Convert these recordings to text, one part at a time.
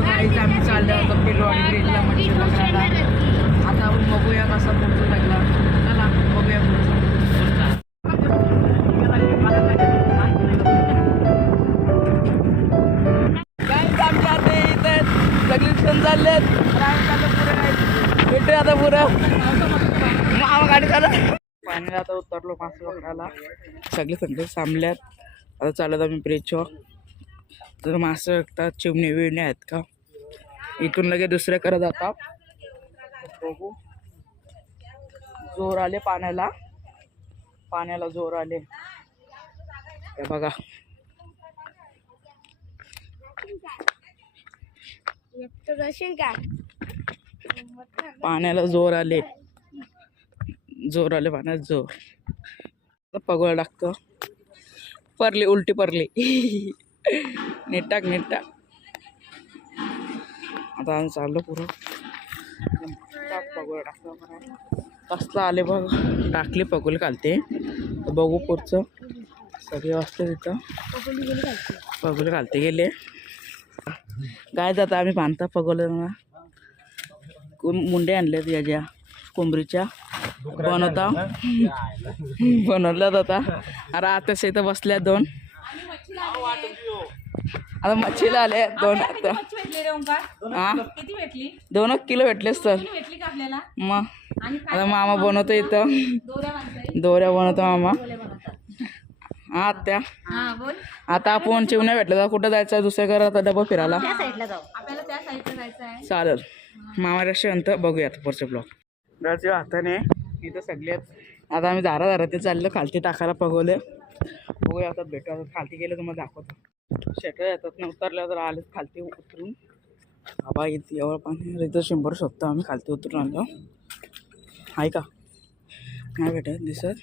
गाईच आम्ही चाललो होतो पिलवाडी ब्रिजला मच्छी पकडायला. आता आपण बघूया कसा पोहोचू लागला. चला बघूया गाईच आमच्या आता इथे सगळी सण चाललेत. भेटूया आता पुरं मामा गाडी चालत पाण्याला. आता उतरलो मासे पकडायला. सगळे संघ थांबल्यात. आता चालत आम्ही ब्रिजवर. तर मासे बघतात चिमणी बिमणी आहेत का. इथून लगेच दुसऱ्या करत जातात. बघू जोर आले पाण्याला. पाण्याला जोर आले हे बघा. पाण्याला जोर आले. जोर आले पाण्यात जोर. पगोळा टाकतो. परली उलटी परली. नीट टाक नीट टाक. आता आम्ही चाललो पुढं. पगोळा टाकतो. कसला आले बघ. टाकली पगोल घालते. बघू पुढचं सगळे वाजते तिथं. पगोल घालते गेले. गाय जाता आम्ही बांधता पगोल. मुंडे आणल्यात याच्या कोंबरीच्या. बनवल्या जाता. अरे आता इथं बसल्या दोन. आता मच्छीला आले दोन. आता हा 2 किलो भेटलेच तर मग. आता मामा बनवतो इथं. दोऱ्या बनवतो मामा. हा आत्या. आता आपण चिवण्या भेटलं तर कुठं जायचं. दुसऱ्या घरात डबा फिरायला चालेल. मामा रेस्टॉरंट बघूया पुढचे ब्लॉग. घरच्या हाताने इथं सगळ्यात. आता आम्ही दारादारात चाललो. खालती टाकायला पगवले. बघूया आता भेटू. खालती गेलं तुम्हाला दाखवतो. शेटर येतात ना. उतरल्या तर आले खालती उतरून. बाबा इथे एवढं पाणी. इथं 100 शोधतो आम्ही. खालती उतरून आणलो. आहे का नाही भेटत दिसत.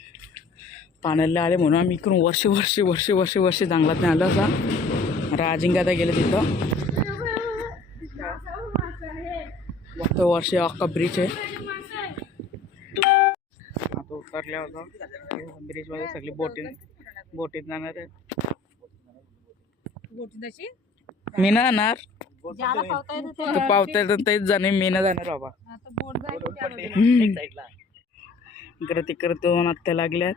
पाण्याला आले म्हणून आम्ही इकडून वर्षी जंगलात नाही आलं. असा राजिंगा आता गेले तिथं. फक्त वर्षी अख्खा ब्रिज आहे. आता उतरल्या होता ब्रिजमध्ये. सगळी बोटीत जाणार आहे. मी ना जाणार. तू पावता येत तेच जाणे. मी ना जाणार बाबा. इकडे तिकडे 2 आत्या लागल्यात.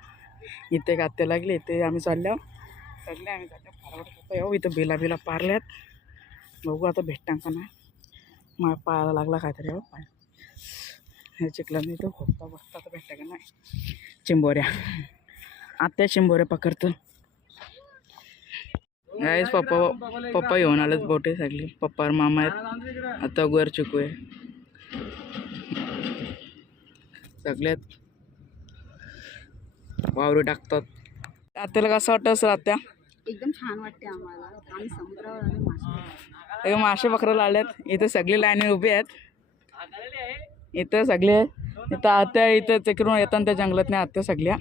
इथे एक आत्या लागली. इथे आम्ही चालल्या. आम्ही चालल्या इथं बिला पारल्यात. बघू आता भेटता का नाही. माझ्या पायाला लागला काहीतरी. पाय हे चिखला नाही तो होता बसता तर भेटता का नाही. चिंबोऱ्या आत्या चिंबोऱ्या पकडतो. गाईस पप्पा घेऊन आलेत बोटे सगळी. पप्पा मामा आहेत. आता वर चिकू आहे सगळ्यात. वावरी टाकतात. आत्याला कसं वाटतं सर आत्या. एकदम छान वाटते आम्हाला. आम्ही समुद्रावर मासे पकडायला आल्यात. इथे सगळे लाईन उभे आहेत. इथं सगळे इथं आत्या इथं तिकडून येतात त्या जंगलात नाही. आत्या सगळ्या.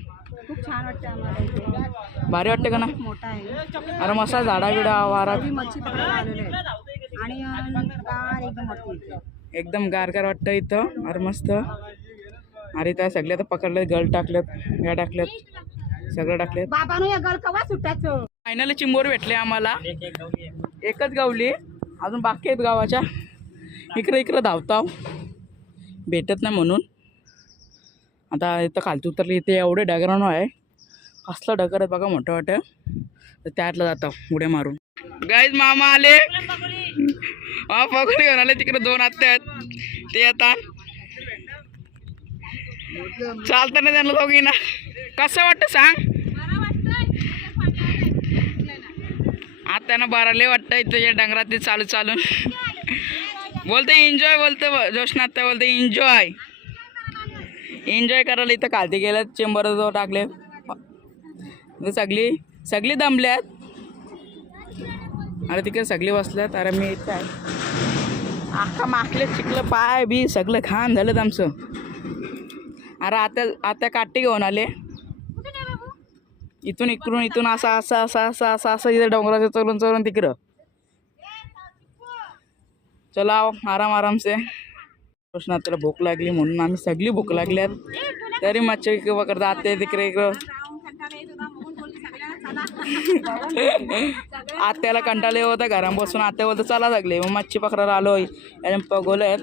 खूप छान वाटते आम्हाला. भारी वाटते का ना. मोठा आहे. अरे मस्त झाडा बिडा वारा. मच्छी पकडायला आलेले आहेत. आणि गार एकदम वाटते. एकदम गार वाटतं इथं. अरे मस्त. अरे त्या सगळ्या तर पकडल्यात. गळ टाकल्यात. या टाकल्यात. सगळं टाकलेत. बाबानो या गळ कवा सुटायचं. फायनली चिंबोर भेटले आम्हाला. एकच गावली. अजून बाकी आहेत गावाच्या. इकडे धावताव भेटत नाही म्हणून. आता इथं खालती उतरली. इथे एवढे डगरानो आहे. कसलं डगर आहे बघा मोठं वाटतं. तर त्यातलं जातं उड्या मारून. गाईज मामा आले. हा पकडे घेऊन आले. तिकडे 2 आत्या आहेत. ते येतात. चालताना त्यांना दोघींना कसं वाटतं सांग. आत्यानं बाराले वाटतं इथं या डंगरात चालून. बोलते एन्जॉय. बोलते जोशना आत्या बोलते एन्जॉय करायला. इथं खालती गेल्यात. चेंबर टाकले. सगळी दमल्यात. अरे तिकडे सगळी बसल्यात. अरे मी इथं आहे. अख्खा माकले चिखलं पाय बी सगळं घाण झालं आमचं. अरे आता काठी घेऊन आले. इथून असं इथे डोंगराचं चढून तिकडं. चला आराम से. कृष्णा त्याला भूक लागली म्हणून आम्ही सगळी भूक लागल्यात. तरी मच्छी पकडतात. ते तिकडे आत्याला कंटाळले होता घरात बसून. आत्या बोलतो चला लागले. मग मच्छी पकडायला आलो आणि पगवलं.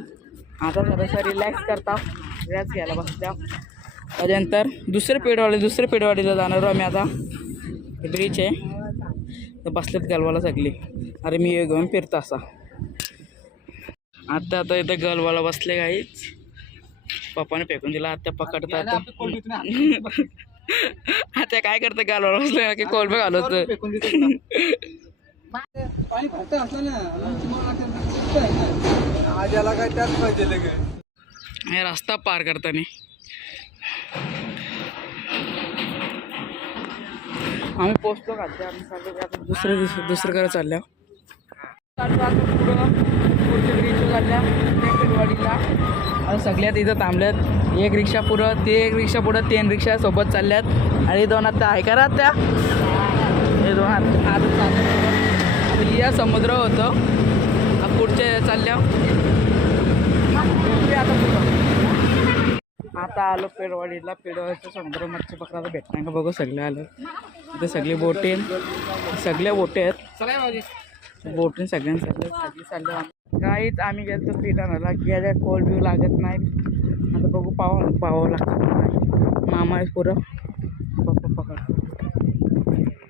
आता थोडंसं रिलॅक्स करता, रिलॅक्स घ्यायला बसल्या. त्याच्यानंतर दुसऱ्या पेडवाडीला जाणार आम्ही. आता ब्रिज आहे तर बसलेत गलवाला सगळी. अरे मी घेऊन फिरतो असा. आता इथं गलवाला बसले काहीच. पप्पाने फेकून दिला. आता पकडतात. आता काय करतं गलवाला बसले की कोलबे घालवत. हे रस्ता पार करताना आम्ही पोचतो खाते. आम्ही चाललो आता दुसरीकडे चालल्या. पुढं पुढच्या ब्रिजला चालल्या त्या पेडवाडीला. आता सगळ्यात इथं थांबल्यात. एक रिक्षा पुढं, ते एक रिक्षा पुढं, 3 रिक्षा सोबत चालल्यात. आणि 2 आता आहे करा त्या. हे 2 आता चालल्या. या समुद्र होतं पुढच्या चालल्या. आता पुढं आता आलो पेडवाडीला. पेडवाडीचं समुद्र मच्छी पकडायला भेटणार का बघू. सगळे आलं इथं. सगळी बोटी सगळ्या बोटी आहेत. बोटीन सगळ्यांसाठी सगळी चाललं. काहीच आम्ही गेलो पीठ आणायला की याच्या कोल बिव लागत नाही. आता बघू पाहावं लागतं. मामा आहे पुरं पप्पा पकड.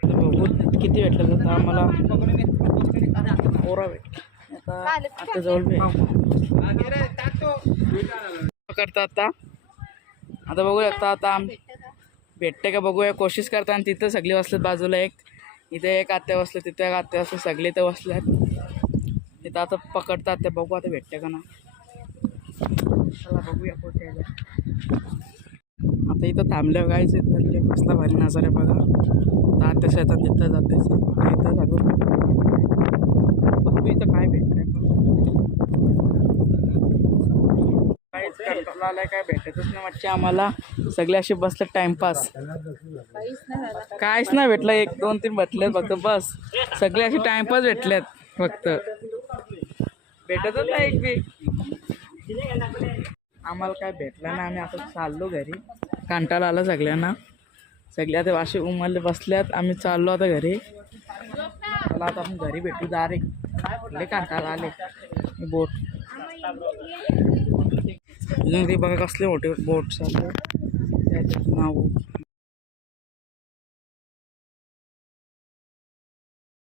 बघू किती भेटलं जातं आम्हाला. ओरा भेट आता जवळ पकडता. आता बघू शकता. आता भेटते का बघूया. कोशिश करता. आणि तिथं सगळे बसलेत बाजूला. इथे एक आत्या बसले, तिथे एक आत्या बसले. सगळे इथं बसल्यात. तिथं आता पकडतात ते. बघू आता भेटते का ना. चला बघूया कुठे. आता इथं थांबल्यावर काहीच इथं कसला भारी नजारा बघा. आत्या शेतात तिथं जाते. इथं सगळं बघू इथं काय भेटतंय. काहीच कंटाळा आलाय. काय भेटतच नाही मच्छी आम्हाला. सगळे असे बसले टाइमपास. काहीच नाही भेटलं. 1, 2, 3 भेटलेत फक्त बस. सगळे असे टाइमपास भेटलेत फक्त. भेटतच नाही एक बी आम्हाला. काय भेटलं ना. आम्ही आता चाललो घरी. कंटाळा आला सगळ्यांना. सगळे आता असे उमरले बसल्यात. आम्ही चाललो आता घरी. चला आता आपण घरी भेटू. लय कंटाळा आले. बोट ते बघा कसले मोठे बोट चालले. त्याचं नाव